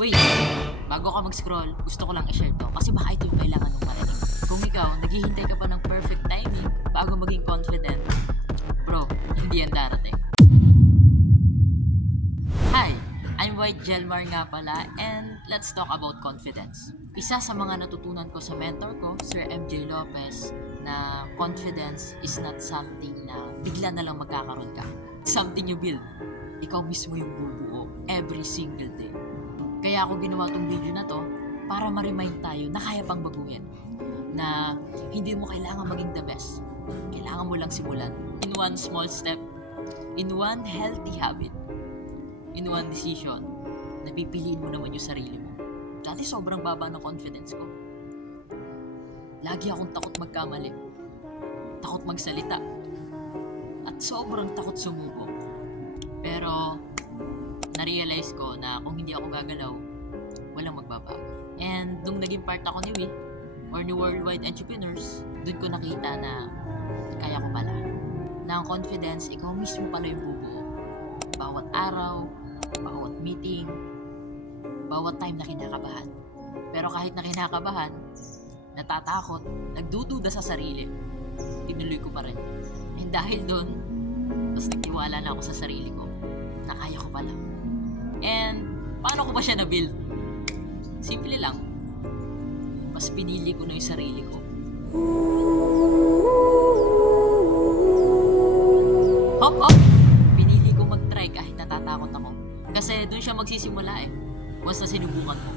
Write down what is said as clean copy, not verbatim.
Wait, bago ka mag-scroll, gusto ko lang i-share to kasi baka ito yung kailangan mong marinig. Kung ikaw, naghihintay ka pa ng perfect timing bago maging confident, bro, hindi yan darating. Hi, I'm White Jelmar nga pala and let's talk about confidence. Isa sa mga natutunan ko sa mentor ko, Sir MJ Lopez, na confidence is not something na bigla na lang magkakaroon ka. It's something you build. Ikaw mismo yung bubuo every single day. Kaya ako ginawa tong video na to para ma-remind tayo na kaya pang baguhin. Na hindi mo kailangan maging the best. Kailangan mo lang simulan. In one small step, in one healthy habit, in one decision, napipiliin mo naman yung sarili mo. Dati sobrang baba ng confidence ko. Lagi akong takot magkamali. Takot magsalita. At sobrang takot sumubok. Pero na-realize ko na kung hindi ako gagalaw, walang magbabago. And nung naging part ako ni WE, or ni Worldwide Entrepreneurs, doon ko nakita na kaya ko pala. Na ang confidence, ikaw mismo pala yung bubuo. Bawat araw, bawat meeting, bawat time na kinakabahan. Pero kahit na kinakabahan, natatakot, nagdududa sa sarili, tinuloy ko pa rin. And dahil doon, mas nagtiwala na ako sa sarili ko na kaya ko pala. And paano ko ba siya na-build? Simple lang. Mas pinili ko na yung sarili ko. Hop, hop! Pinili ko mag-try kahit natatakot ako. Kasi doon siya magsisimula eh. Basta sinubukan mo.